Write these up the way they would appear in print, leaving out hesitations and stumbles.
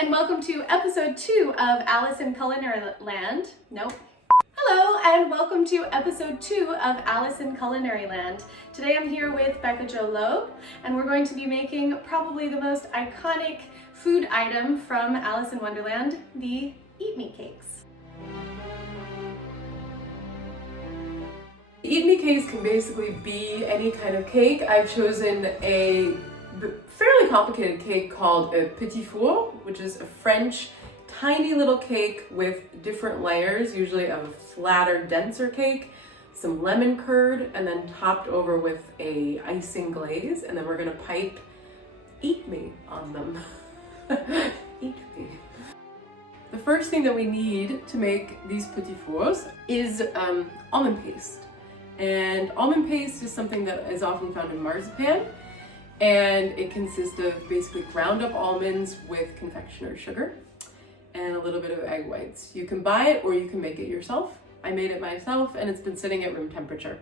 and welcome to episode 2 of Alice in Culinary Land. Nope. Hello and welcome to episode 2 of Alice in Culinary Land. Today I'm here with Becca Jo Loeb and we're going to be making probably the most iconic food item from Alice in Wonderland, the Eat Me cakes. Eat Me cakes can basically be any kind of cake. I've chosen a fairly complicated cake called a petit four, which is a French tiny little cake with different layers, usually of a flatter, denser cake, some lemon curd, and then topped over with a icing glaze, and then we're gonna pipe Eat Me on them. Eat Me. The first thing that we need to make these petit fours is almond paste. And almond paste is something that is often found in marzipan, and it consists of basically ground up almonds with confectioner's sugar and a little bit of egg whites. You can buy it or you can make it yourself. I made it myself and it's been sitting at room temperature.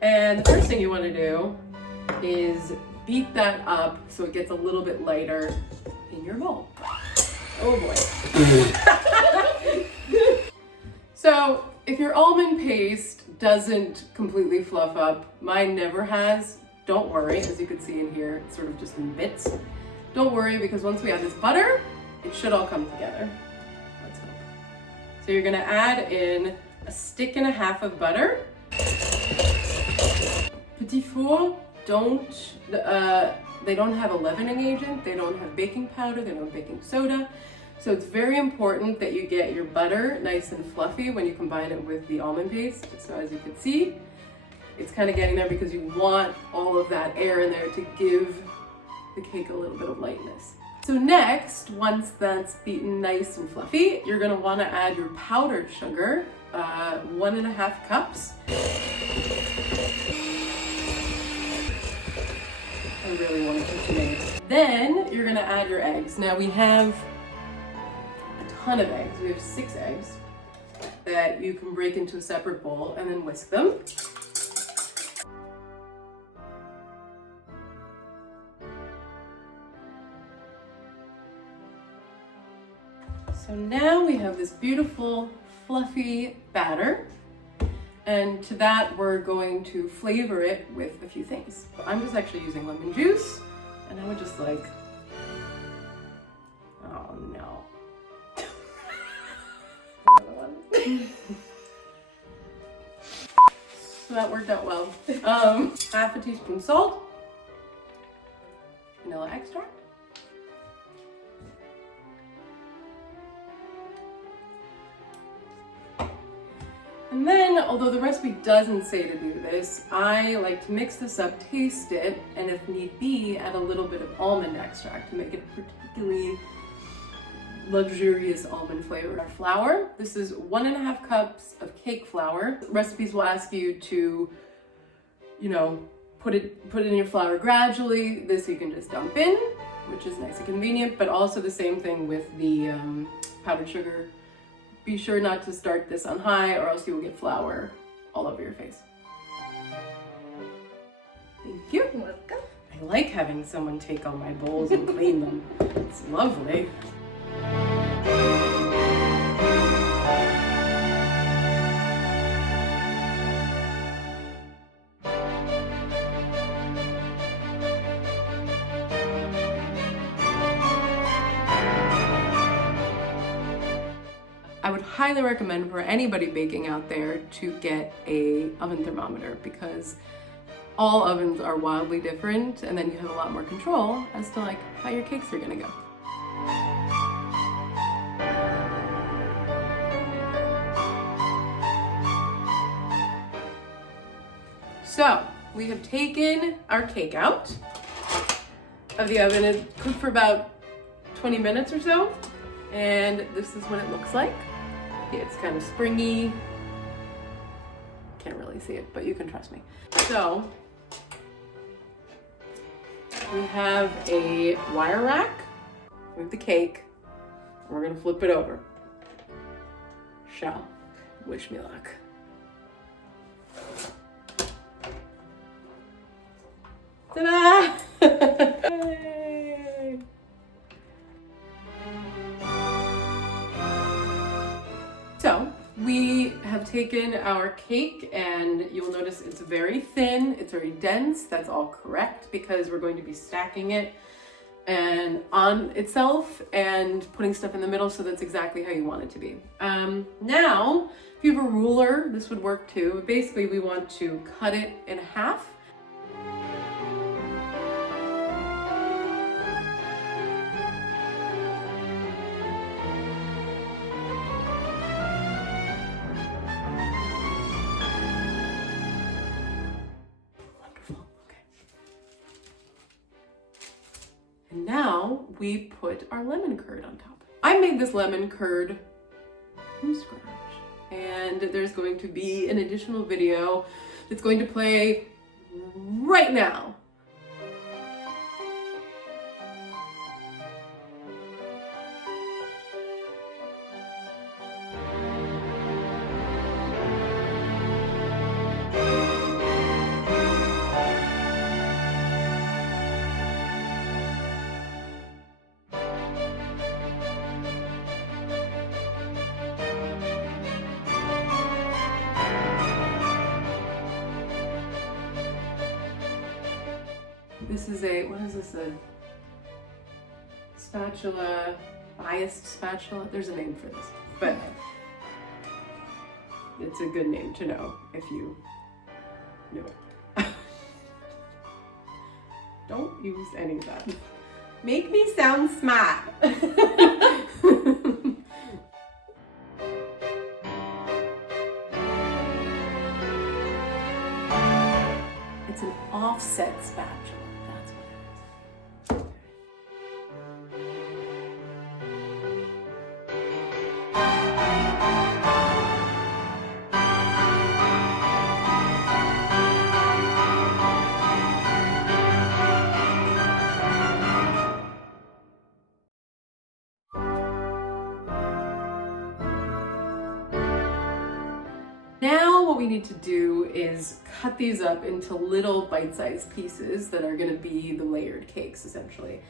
And the first thing you want to do is beat that up so it gets a little bit lighter in your bowl. Oh boy. So if your almond paste doesn't completely fluff up, mine never has, don't worry. As you can see in here, it's sort of just in bits. Don't worry, because once we add this butter, it should all come together. Let's hope. So you're gonna add in a stick and a half of butter. Petit four they don't have a leavening agent, they don't have baking powder, they don't have baking soda. So it's very important that you get your butter nice and fluffy when you combine it with the almond paste. So as you can see, it's kind of getting there because you want all of that air in there to give the cake a little bit of lightness. So next, once that's beaten nice and fluffy, you're gonna wanna add your powdered sugar, 1.5 cups. I really want to put some eggs. Then you're gonna add your eggs. Now we have a ton of eggs. We have 6 eggs that you can break into a separate bowl and then whisk them. So now we have this beautiful fluffy batter, and to that we're going to flavor it with a few things. I'm just actually using lemon juice, and I would just like, oh no. Another one. So that worked out well. Half a teaspoon salt, vanilla extract, and then, although the recipe doesn't say to do this, I like to mix this up, taste it, and if need be, add a little bit of almond extract to make it particularly luxurious almond flavor. Our flour, this is 1.5 cups of cake flour. Recipes will ask you to, put it in your flour gradually. This you can just dump in, which is nice and convenient, but also the same thing with the powdered sugar. Be sure not to start this on high or else you will get flour all over your face. Thank you. Welcome. I like having someone take all my bowls and clean them. It's lovely. I would highly recommend for anybody baking out there to get a oven thermometer, because all ovens are wildly different, and then you have a lot more control as to like how your cakes are gonna go. So we have taken our cake out of the oven. It cooked for about 20 minutes or so, and this is what it looks like. It's kind of springy. Can't really see it, but you can trust me. So we have a wire rack with the cake. We're gonna flip it over. Shall wish me luck. Ta-da! Yay! We have taken our cake and you'll notice it's very thin, it's very dense. That's all correct because we're going to be stacking it and on itself and putting stuff in the middle, so that's exactly how you want it to be. Now, if you have a ruler, this would work too. Basically, we want to cut it in half. And now we put our lemon curd on top. I made this lemon curd from scratch. And there's going to be an additional video that's going to play right now. This is what is this, a spatula, biased spatula? There's a name for this, but it's a good name to know if you know it. Don't use any of that. Make me sound smart. It's an offset spatula. That's what it is. Now what we need to do is cut these up into little bite-sized pieces that are going to be the layered cakes, essentially.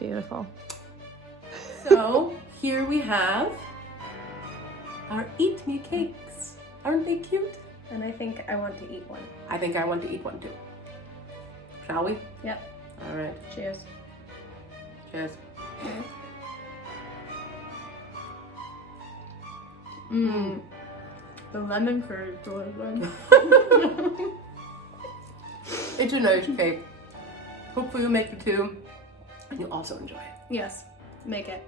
Beautiful. So here we have our Eat Me cakes. Aren't they cute? And I think I want to eat one. I think I want to eat one too. Shall we? Yep. All right. Cheers. Cheers. Mmm. The lemon curd is really good. It's a nice cake. Hopefully you make it too, and you also enjoy it. Yes, make it.